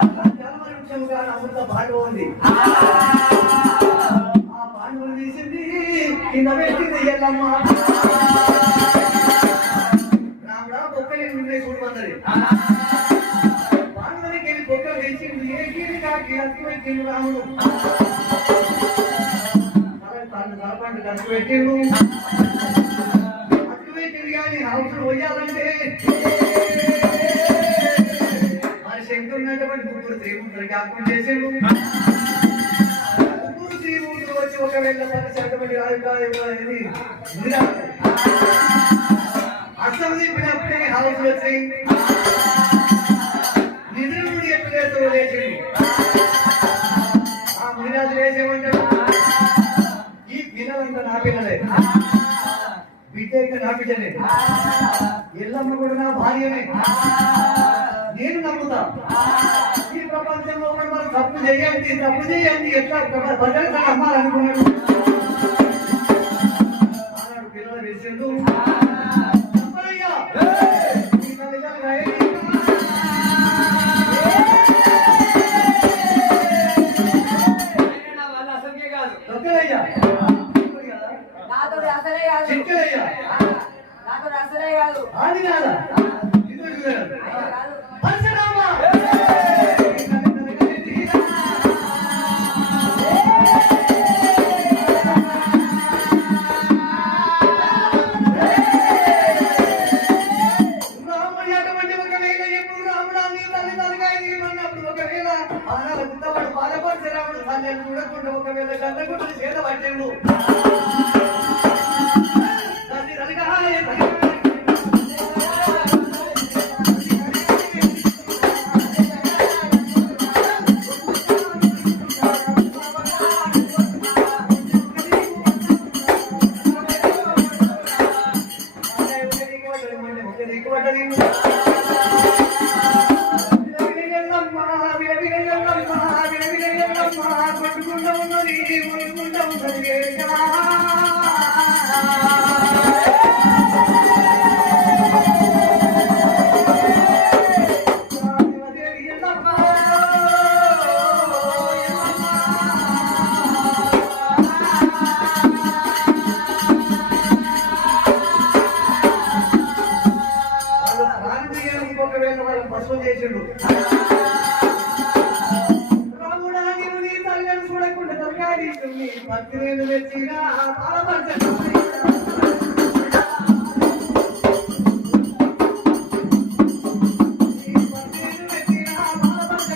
అమృత పాండవ ఉంది. ఆ పాండవులు తీసింది కింద పెట్టింది ఎల్లమ్మ. రాముడా బొక్కలు ఉన్నాయి చూడమన్నది. పాండవులకి వెళ్ళి బొక్కలు తెచ్చింది. ఏ కీడి కాకి అతి పెట్టిండు రాముడు. తలపండు ఖర్చు పెట్టిండు. అతి పెట్టింది కానీ హౌసులు పోయాలంటే ముగ్గురు శ్రీమూర్తులు జ్ఞాపకం చేసిండు. ముగ్గురు శ్రీమూర్తులు వచ్చి ఒకవేళ శాతమంది అర్థం చెప్పినప్పుడే హౌస్ వచ్చి నిధుల నుండి ఎప్పుడు లేస్తారో లేచిండు. ఆ మునిరాజు లేచేమంటాడు, ఈ పిల్లలంతా నా పిల్లలే, బిడ్డ ఇంకా నా బిడ్డలే, ఎల్లమ్మ కూడా నా భార్యనే, నేను నమ్ముతా. ఈ ప్రపంచంలో మనం తప్పు చేయండి ఎట్లా ప్రజలు నమ్మాలనుకున్నాడు. ఆనాడు పిల్లలు వేసిండు. అది కాదా చూడకుండా ఒకవేళ గంటకుండా చేత పట్టిండు. చూడకుండా తలకాయ పత్తి తెచ్చినా